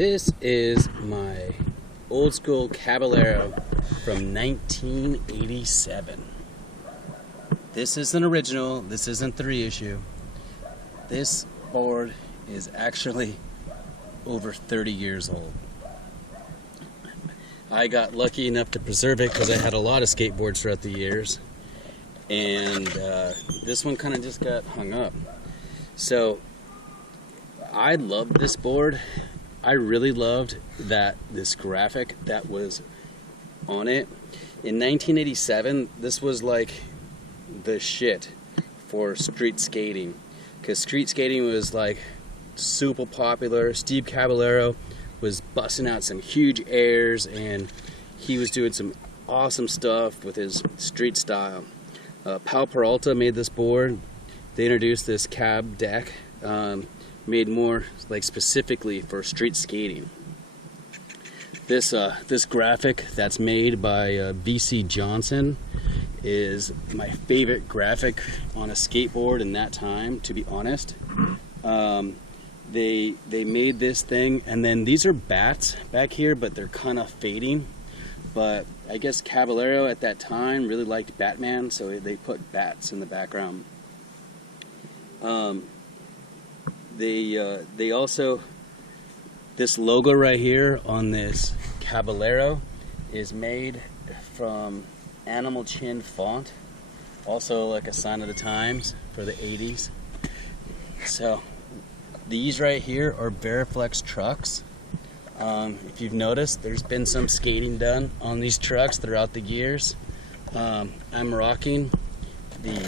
This is my old school Caballero from 1987. This is an original, this isn't the reissue. This board is actually over 30 years old. I got lucky enough to preserve it because I had a lot of skateboards throughout the years, and this one kind of just got hung up. So I loved this board. I really loved this graphic that was on it. In 1987, this was like the shit for street skating, because street skating was like super popular. Steve Caballero was busting out some huge airs, and he was doing some awesome stuff with his street style. Powell Peralta made this board. They introduced this cab deck, made more like specifically for street skating. This graphic that's made by VC Johnson is my favorite graphic on a skateboard in that time, to be honest. They made this thing, and then these are bats back here, but they're kind of fading. But I guess Caballero at that time really liked Batman, so they put bats in the background. They also, this logo right here on this Caballero is made from animal chin font, also like a sign of the times for the 80s. So these right here are Variflex Trucks. If you've noticed, there's been some skating done on these trucks throughout the years. I'm rocking the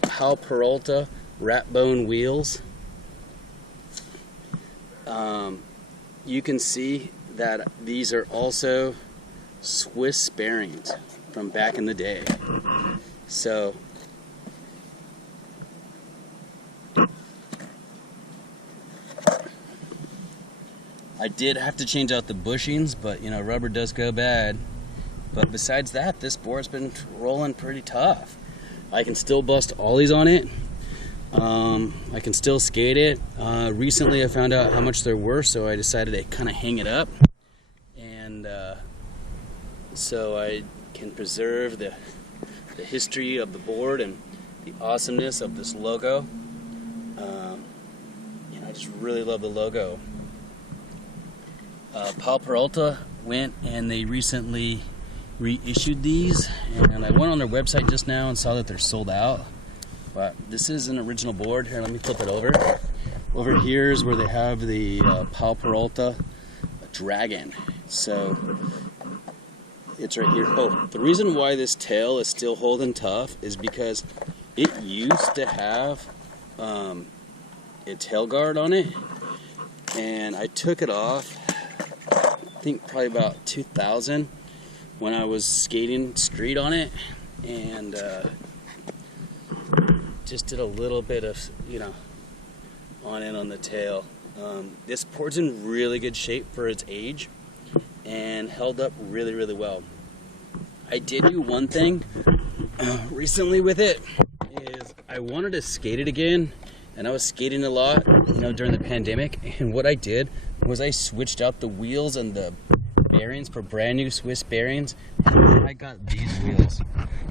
Powell Peralta Rat Bone wheels. You can see that these are also Swiss bearings from back in the day. So I did have to change out the bushings, but you know, rubber does go bad. But besides that, this board's been rolling pretty tough. I can still bust ollies on it. I can still skate it. Recently I found out how much they're worth, so I decided to kind of hang it up, and so I can preserve the history of the board and the awesomeness of this logo. I just really love the logo. Powell Peralta went and they recently reissued these, and I went on their website just now and saw that they're sold out. But this is an original board. Here, let me flip it over. Over here is where they have the Powell Peralta Dragon. So it's right here. Oh, the reason why this tail is still holding tough is because it used to have a tail guard on it, and I took it off, I think probably about 2000, when I was skating street on it, and just did a little bit of, on it on the tail. This board's in really good shape for its age and held up really, really well. I did do one thing recently with it, is I wanted to skate it again, and I was skating a lot, during the pandemic, and what I did was I switched out the wheels and the bearings for brand new Swiss bearings, and then I got these wheels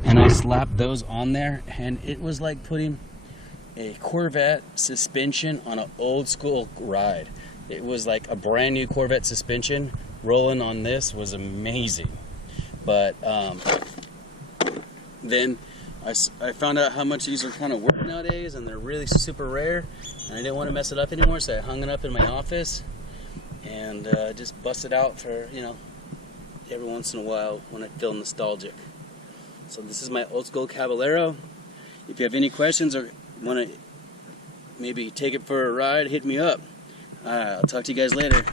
and I slapped those on there, and it was like putting a Corvette suspension on an old school ride. It was like a brand new Corvette suspension. Rolling on this was amazing. But then I found out how much these are kind of worth nowadays, and they're really super rare, and I didn't want to mess it up anymore, so I hung it up in my office and just bust it out for, every once in a while when I feel nostalgic. So this is my old school Caballero. If you have any questions or want to maybe take it for a ride, hit me up. I'll talk to you guys later.